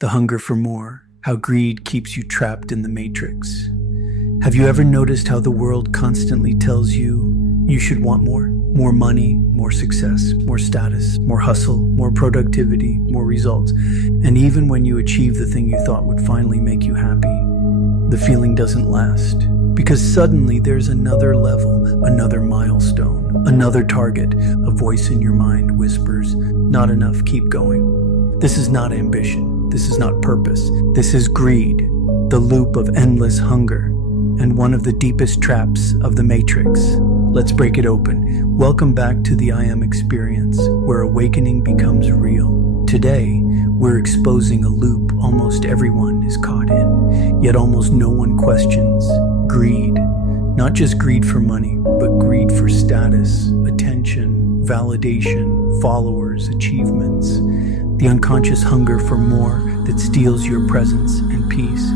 the hunger for more, how greed keeps you trapped in the matrix. Have you ever noticed how the world constantly tells you you should want more? More money, more success, more status, more hustle, more productivity, more results. And even when you achieve the thing you thought would finally make you happy, the feeling doesn't last. Because suddenly there's another level, another milestone, another target. A voice in your mind whispers, "Not enough, keep going." This is not ambition. This is not purpose. This is greed, the loop of endless hunger, and one of the deepest traps of the Matrix. Let's break it open. Welcome back to the I Am Experience, where awakening becomes real. Today, we're exposing a loop almost everyone is caught in, yet almost no one questions. Greed. Not just greed for money, but greed for status, attention, validation, followers, achievements. The unconscious hunger for more that steals your presence and peace.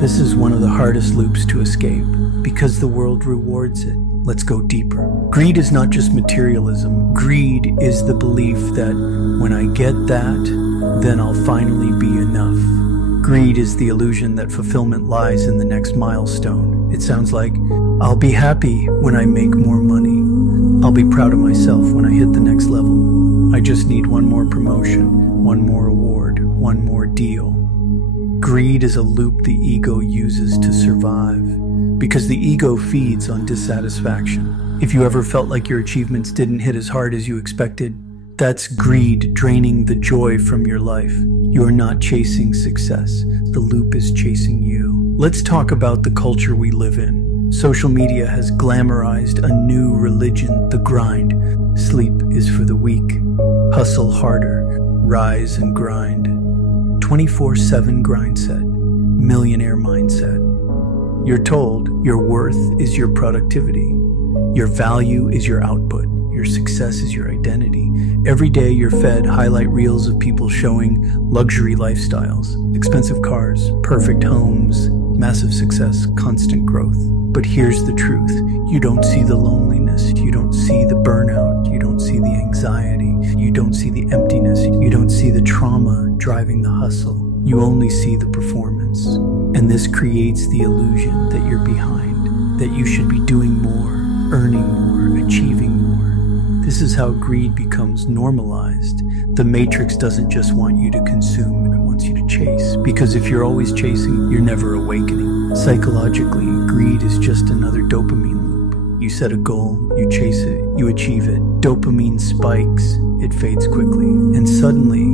This is one of the hardest loops to escape, because the world rewards it. Let's go deeper. Greed is not just materialism. Greed is the belief that when I get that, then I'll finally be enough. Greed is the illusion that fulfillment lies in the next milestone. It sounds like, I'll be happy when I make more money. I'll be proud of myself when I hit the next level. I just need one more promotion, one more award, one more deal. Greed is a loop the ego uses to survive, because the ego feeds on dissatisfaction. If you ever felt like your achievements didn't hit as hard as you expected, that's greed draining the joy from your life. You're not chasing success. The loop is chasing you. Let's talk about the culture we live in. Social media has glamorized a new religion, the grind. Sleep is for the weak. Hustle harder. Rise and grind. 24/7 grind set. Millionaire mindset. You're told your worth is your productivity. Your value is your output. Your success is your identity. Every day you're fed highlight reels of people showing luxury lifestyles, expensive cars, perfect homes, massive success, constant growth. But here's the truth. You don't see the loneliness. You don't see the burnout. You don't see the anxiety. You don't see the emptiness. You don't see the trauma driving the hustle. You only see the performance. And this creates the illusion that you're behind, that you should be doing more, earning more, achieving more. This is how greed becomes normalized. The Matrix doesn't just want you to consume, it wants you to chase. Because if you're always chasing, you're never awakening. Psychologically, greed is just another dopamine loop. You set a goal, you chase it, you achieve it. Dopamine spikes, it fades quickly. And suddenly,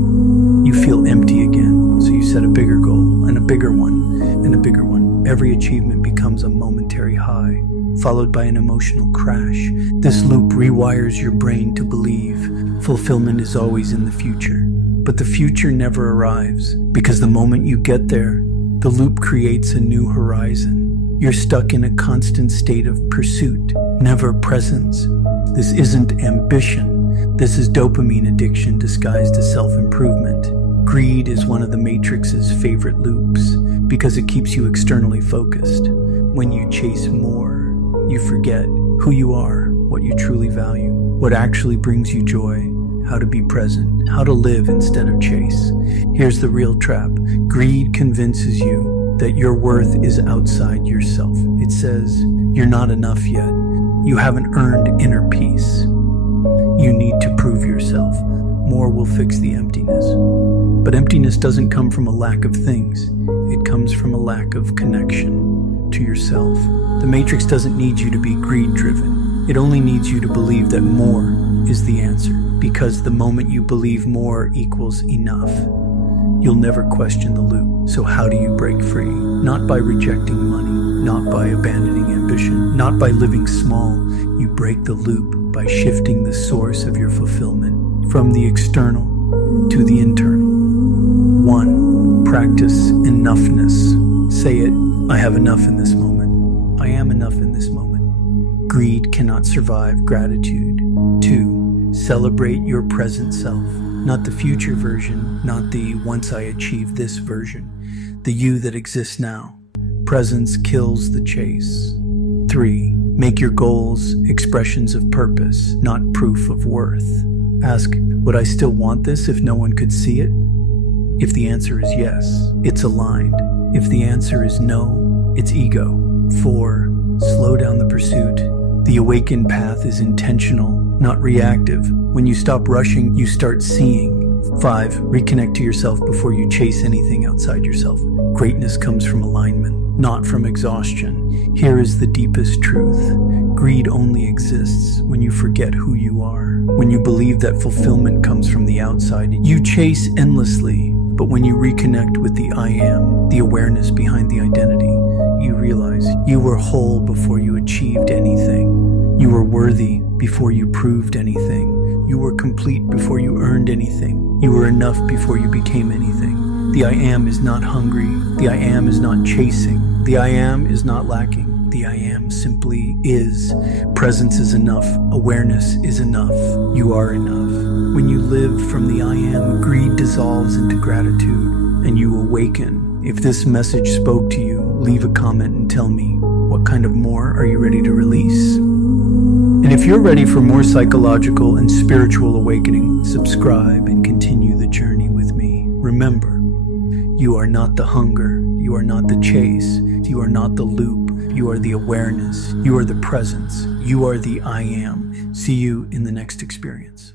you feel empty again. So you set a bigger goal, and a bigger one, and a bigger one. Every achievement becomes a momentary high, followed by an emotional crash. This loop rewires your brain to believe fulfillment is always in the future. But the future never arrives, because the moment you get there, the loop creates a new horizon. You're stuck in a constant state of pursuit, never presence. This isn't ambition. This is dopamine addiction disguised as self-improvement. Greed is one of the Matrix's favorite loops, because it keeps you externally focused. When you chase more, you forget who you are, what you truly value, what actually brings you joy, how to be present, how to live instead of chase. Here's the real trap. Greed convinces you that your worth is outside yourself. It says, you're not enough yet. You haven't earned inner peace. You need to prove yourself. More will fix the emptiness. But emptiness doesn't come from a lack of things. It comes from a lack of connection to yourself. The Matrix doesn't need you to be greed-driven. It only needs you to believe that more is the answer. Because the moment you believe more equals enough, you'll never question the loop. So how do you break free? Not by rejecting money, not by abandoning ambition, not by living small. You break the loop by shifting the source of your fulfillment from the external to the internal. 1. Practice enoughness. Say it, I have enough in this moment. I am enough in this moment. Greed cannot survive gratitude. 2. Celebrate your present self. Not the future version, not the once I achieve this version. The you that exists now. Presence kills the chase. 3. Make your goals expressions of purpose, not proof of worth. Ask, would I still want this if no one could see it? If the answer is yes, it's aligned. If the answer is no, it's ego. 4. Slow down the pursuit. The awakened path is intentional, not reactive. When you stop rushing, you start seeing. 5. Reconnect to yourself before you chase anything outside yourself. Greatness comes from alignment, not from exhaustion. Here is the deepest truth. Greed only exists when you forget who you are. When you believe that fulfillment comes from the outside, you chase endlessly. But when you reconnect with the I am, the awareness behind the identity, you realize you were whole before you achieved anything. You were worthy before you proved anything. You were complete before you earned anything. You were enough before you became anything. The I am is not hungry. The I am is not chasing. The I am is not lacking. The I am simply is. Presence is enough. Awareness is enough. You are enough. When you live from the I am, greed dissolves into gratitude and you awaken. If this message spoke to you, leave a comment and tell me, what kind of more are you ready to release? And if you're ready for more psychological and spiritual awakening, subscribe and continue the journey with me. Remember, you are not the hunger, you are not the chase, you are not the loop, you are the awareness, you are the presence, you are the I am. See you in the next experience.